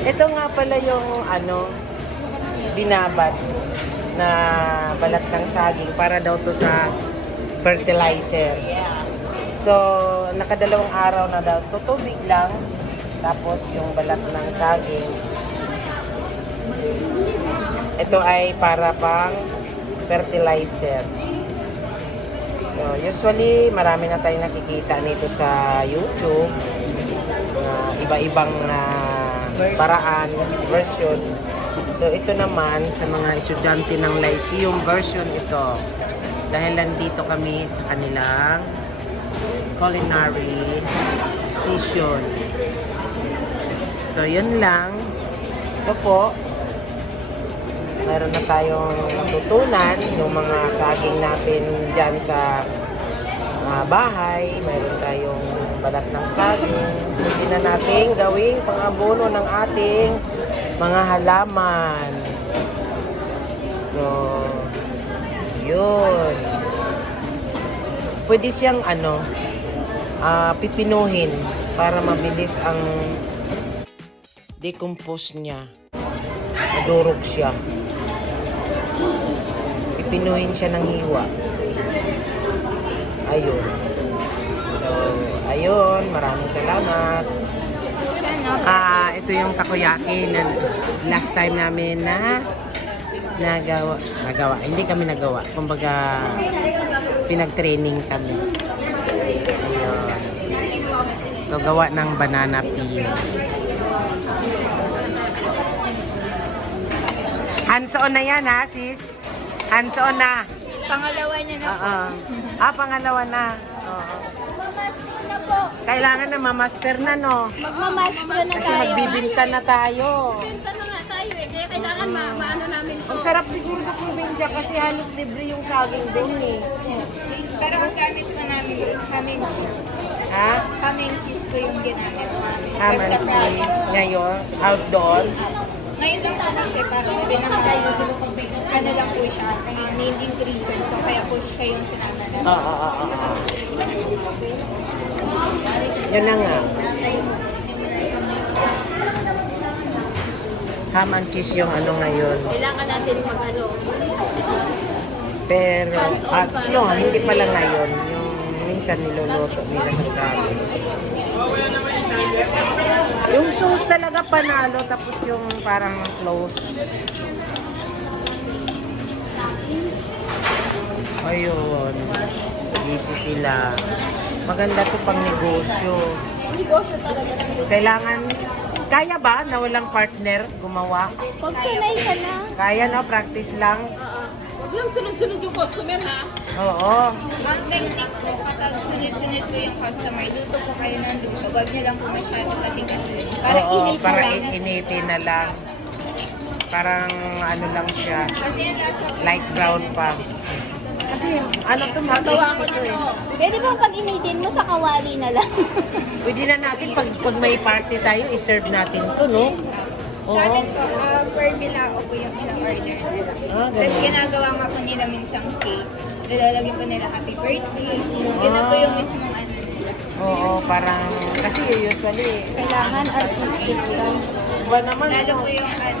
Ito nga pala yung binabad na balat ng saging para daw to sa fertilizer. So, nakadalawang araw na daw. Tutubig lang. Tapos yung balat ng saging. Ito ay para pang fertilizer. So, usually, marami na tayong nakikita nito sa YouTube. Iba-ibang paraan, version. So, ito naman sa mga estudyante ng Lyceum version ito. Dahil nandito kami sa kanilang culinary session. So, yun lang. Ito po. Meron na tayong tutunan yung mga saging natin dyan sa bahay. Meron tayong balat ng saging. Pwede na natin gawing pang-abono ng ating mga halaman. So, yun. Pwede siyang pipinuhin para mabilis ang decompose niya. Madurog siya. Pipinuhin siya ng hiwa. Ayun. So, ayun. Maraming salamat. Ito yung takoyaki na last time namin na nagawa. Hindi kami nagawa. Kumbaga, pinag-training kami. Ayun. So, gawa ng banana peel. Hands-on na yan, ha, sis? Hands-on na. Pangalawa niya na po. Pangalawa na. Oo. Magmamaster na po. Kailangan na mamaster na, no? Magmamaster na tayo. Kasi magbibinta na tayo. Magbibinta na nga tayo eh. Kaya kailangan maano namin po. Ang sarap siguro sa probinsya kasi halos libre yung saging din, eh. Pero ang gamit po namin is haming cheese. Ha? Haming cheese po yung ginamit namin. Haman Pag sa cheese. province. Ngayon, out doon. Ngayon lang po kasi parang ano lang po siya, named ingredient po, kaya po siya yung sinasala. Oo. Yun na nga. Ham and cheese yung ngayon. Kailangan natin mag-ano. Pero, hindi pala ngayon. Yung minsan niluluto nila sa province. Yung sauce talaga panalo, tapos yung parang close. Ayun. Busy sila. Maganda to pang negosyo. Negosyo talaga. Kailangan, kaya ba na walang partner gumawa? Pag sanay ka na. Kaya, no? Practice lang. Huwag lang sunod-sunod yung customer, ha? Oo. Ang technique po, kapag sunod-sunod po yung customer, luto po kayo ng luto. Huwag nyo lang po masyado patigasin. Para init para lang. initin na lang. Parang lang siya. Kasi yung lasa po. Light brown pa. Kasi Magawa ko na to. Pwede bang pag initin mo sa kawali na lang? Pwede na natin pag may party tayo, i-serve natin to, no? Sa amin po, per bilao po yung ina-order nila. Tapos Ganun. ginagawa nga po nila minsang cake. Nilalagyan po nila happy birthday. Yun na po yung mismong ano nila. Oo, parang, kasi usually, Kailangan artistic lang. ba naman, Lalo po yung ano.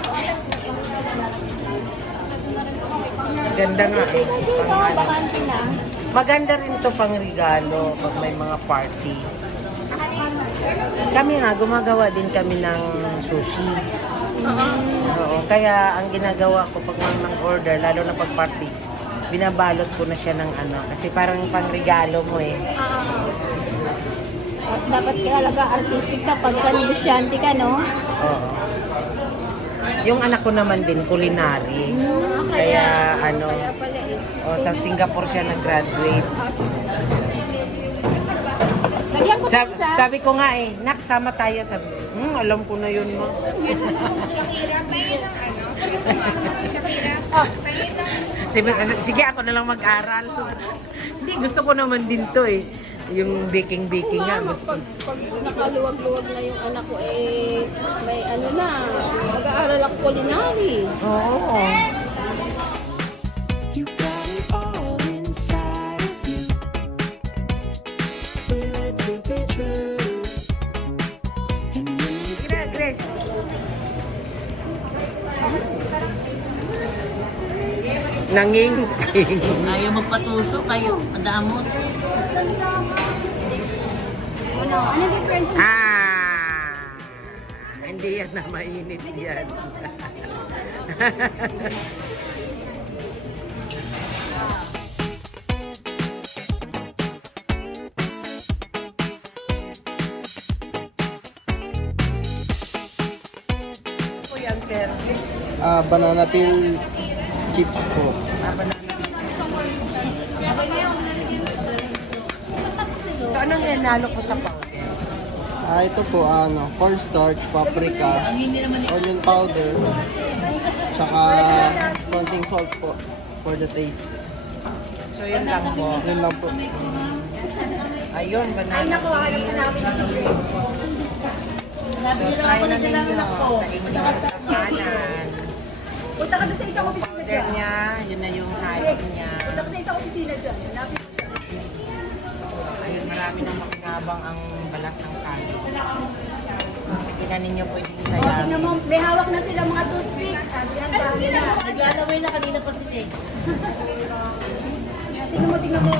ganda nga eh. Pang, Bakante na. maganda rin to pang regalo pag may mga party. Kami nga, gumagawa din kami ng sushi. Oo, kaya ang ginagawa ko pag may order, lalo na pag party, binabalot ko na siya ng kasi parang pang regalo mo eh. Dapat talaga artistic ka pagka negosyante ka, no? Oo. Yung anak ko naman din, culinary. Kaya sa Singapore siya nag-graduate. Lagyan ko Sabi ko nga nak, sama tayo. Sabi, alam ko na yun mo. Shakira, pahil lang ano? Shakira, pahil lang. Sige, ako na lang mag-aral. Hindi, gusto ko naman din to eh. Yung baking nga. Gusto. Pag nakaluwag-luwag na yung anak ko, may mag-aaral ako culinary. Oo. You got it all inside of you. Feel it to be true. And when you Grace. Nangingking. Ayaw magpatuso kayo. Madamot. Ano difference? Hindi yan na mainit yan. Po yan, sir. Banana peel chips po. So, anong ninalo ko sa powder? Ito po, cornstarch, paprika, onion powder, saka konting salt po for the taste. So, yun lang po. Yun lang po. Ayun, banana cheese. So, try na ninyo sa inyong kakanan. Punta ka doon sa isang opisina Powder dyan. niya, yun na yung hain niya. Punta ka sa isang opisina dyan. Hanapin mo dyan. Ayun, marami nang makinabang ang balat ng kanin. Sige na ninyo pwedeng O, tingnan sayamin. mo, may hawak na sila mga toothpick. Sabi yan, dami na. Naglalaway na kanina pa si Jake. Tingnan mo, tingnan mo.